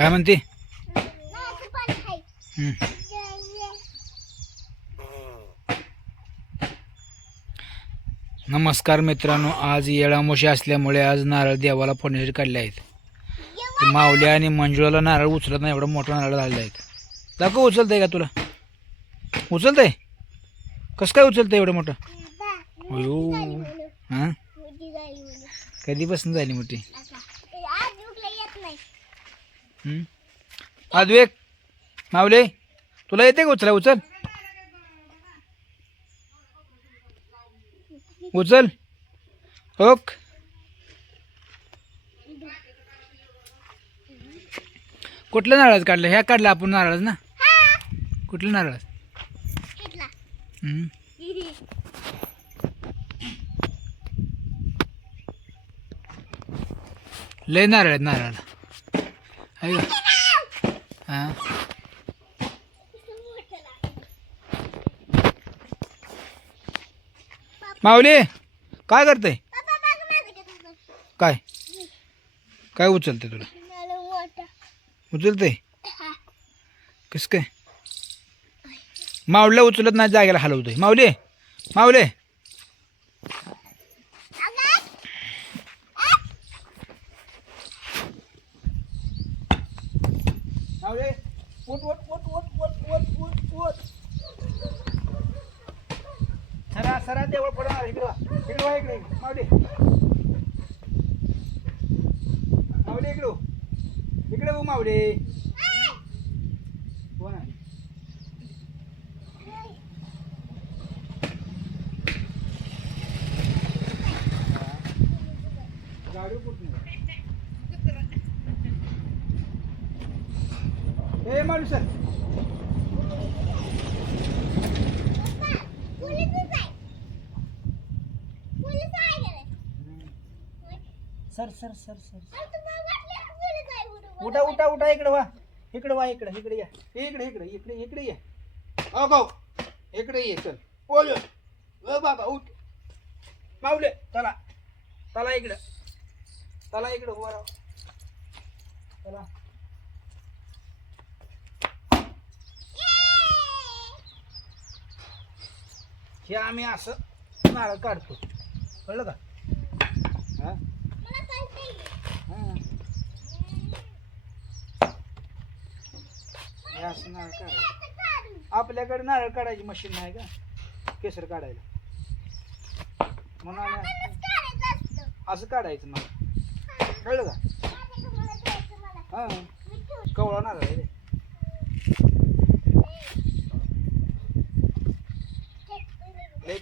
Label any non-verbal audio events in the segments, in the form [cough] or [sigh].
काय म्हणते? आहे. हं. नमस्कार मित्रांनो आज येळामोशी असल्यामुळे आज नारळ देवाला फोडण्यासाठी काढले आहेत. ते माऊल्या आणि मंजुळाला नारळ उचलत नाही एवढा मोठा नारळ झालेला आहेत. दाखव उचलतंय का तुला? उचलतंय? कसं काय उचलतंय एवढं मोठं? हां? म्हणून. कधीपासून झाली मोठी आता. ते आज दुखलं येत नाही हं? अद्वेक माऊले तुला येते का उचला उचल? उचल. ओक. कुठल्या नारळाचं काढलं? ह्या काढलं आपण नारळच ना? कुठलं नारळ? लय नारळ नारळ आहे का हां? माऊली काय करते काय? काय उचलते तुला? उचलते कस काय? माऊलीला उचलत नाही जागेला हलवतोय. माऊली माऊले. माऊले उठ उठ उठ उठ उठ उठ उठ उठ सरा सरा देवळ पडणार इकडे इकडे वा इकडे माऊली माऊली इकडे. इकडे हो माऊली हो ना ए माणूस sir. Sir sir sir sir. उठा उठा उठा इकडे वा. इकडे वा इकडे इकडे या. इकडे इकडे इकडे इकडे ये. अ भाऊ इकडे ये चल. बोल. बाबा उठ. माऊले चला. चला इकडं. चला इकडं उभा राहा. चला. हे आम्ही असं नारळ काढतो. कळलं का? हा? असं नारळ काढायचं. आपल्याकडे नारळ काढायची मशीन नाही का? केसर काढायला. म्हणून आम्ही. असं काढायचं नारळ. कळलं का. हा. कवळा नारळ आहे रे.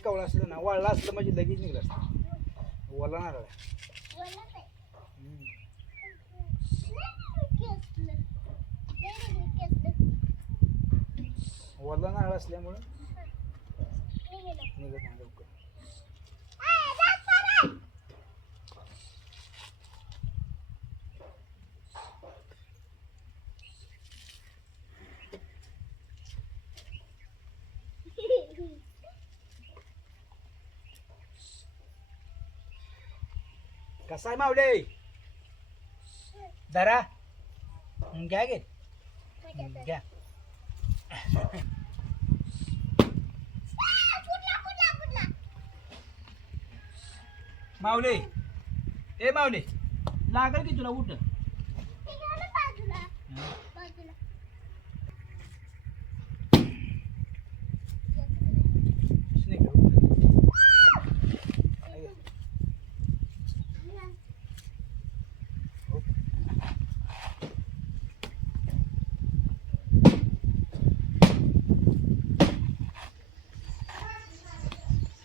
कवळा असलं ना वाळला असलं म्हणजे लगेच निघलं असतं ओला नारळ. ओला नारळ असल्यामुळं. निघत नाही लवकर कसा आहे मावले धरा घ्या गे घ्या. माऊले ए माऊले लागल की तुला उठ?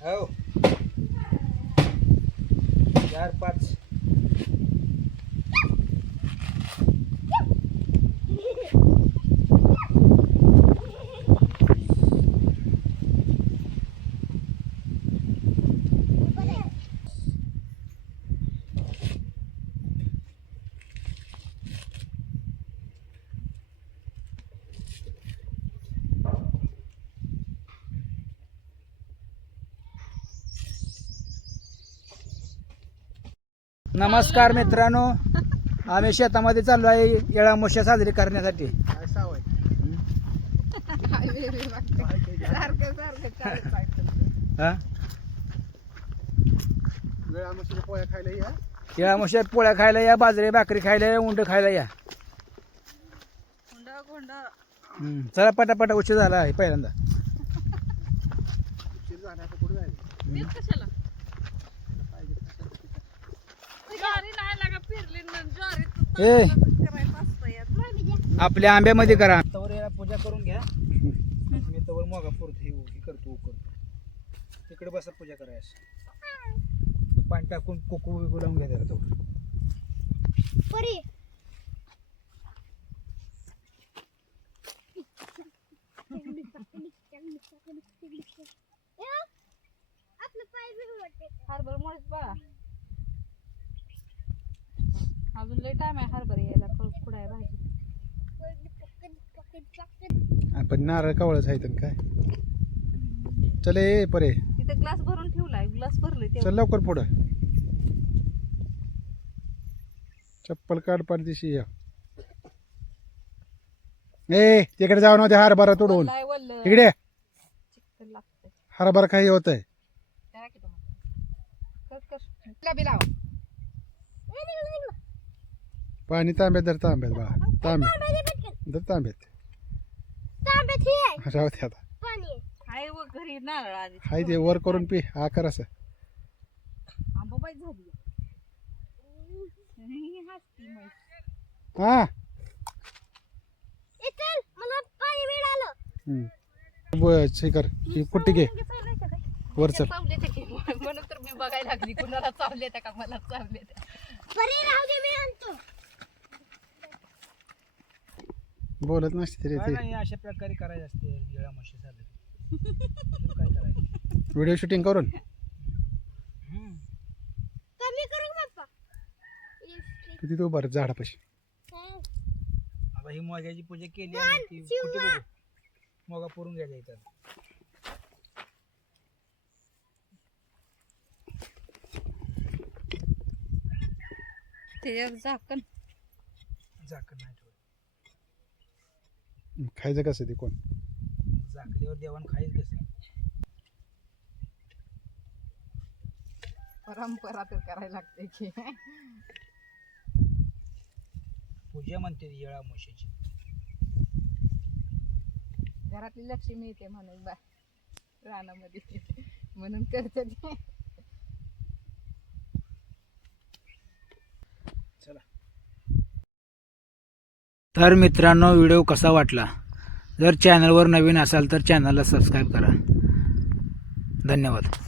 हो नमस्कार मित्रांनो. आम्ही शेतामध्ये चाललो आहे येळा मोशा साजरी करण्यासाठी. येळा मोशा पोळ्या खायला या बाजरी भाकरी खायला या उंड खायला या. चला पटापटा उशीर झाला आहे पहिल्यांदा. ए. आपल्या आंब्यामध्ये करा. तवर याला पूजा करून घ्या. मी तवर मोगा पुरत हे हे करतो हे करतो. तिकडे बसा पूजा करायला. पाणी टाकून कुकू बिकू लावून घ्या त्याला तवर. परी. [laughs] आपलं पाय बिघडते हरभर मुळेच बघा अजून लय टाइम आहे हरभर यायला. खुडाय भाजी? आपण नारळ कवळच आहे तर काय? चल ए परे. तिथे ग्लास भरून ठेवलाय. ग्लास भरले ते चल लवकर पुढं. चप्पल काढ पाठदिशी या. ए तिकडे जाऊ नव्हते हरभरा तोडून. इकडे. हरभरा काही होत आहे की तुम्हाला कर कर तिला बी लाव पाणी तांब्यात धर तांब्यात बाळा तांब्यात. धर तांब्यात. हे. राहू दे आता. हाय व घरी नारळ आधी. हाय ते वर करून पी. हा कर असं. आंबाबाई झाली. ही हसती म्हैस. हा. ए, चल मला पाणी मिळालं. हम्म. ब- हे कर ही कुट्टी घे. वर चल. म्हणून तर मी बघायला लागली कुणाला चावले त्या का मला चावले त्या परी राहू दे मी आणतो. बोलत नसते रे ते. नाही अशा प्रकारे करायचं असते येळा मोशी साजरी काय करायचं? व्हिडिओ शूटिंग करून? हम्म. कमी करू का पप्पा? किती तू बरं झाडापाशी? आता ही मोग्याची पूजा केली आणि ती कुठे बघू? मोगा पुरून घ्यायचा इथं. ते एक झाकण. झाकण नाही खायचं कसं ते कोण? झाकल्यावर देवान खायच कसं परंपरा तर करायला लागते की. पूजा म्हणते ती येळा मोशीची घरातली लक्ष्मी येते म्हणून बा. रानामध्ये. म्हणून करते ते चला तर मित्रांनो व्हिडिओ कसा वाटला? जर चॅनलवर नवीन असाल तर चॅनलला सबस्क्राईब करा. धन्यवाद.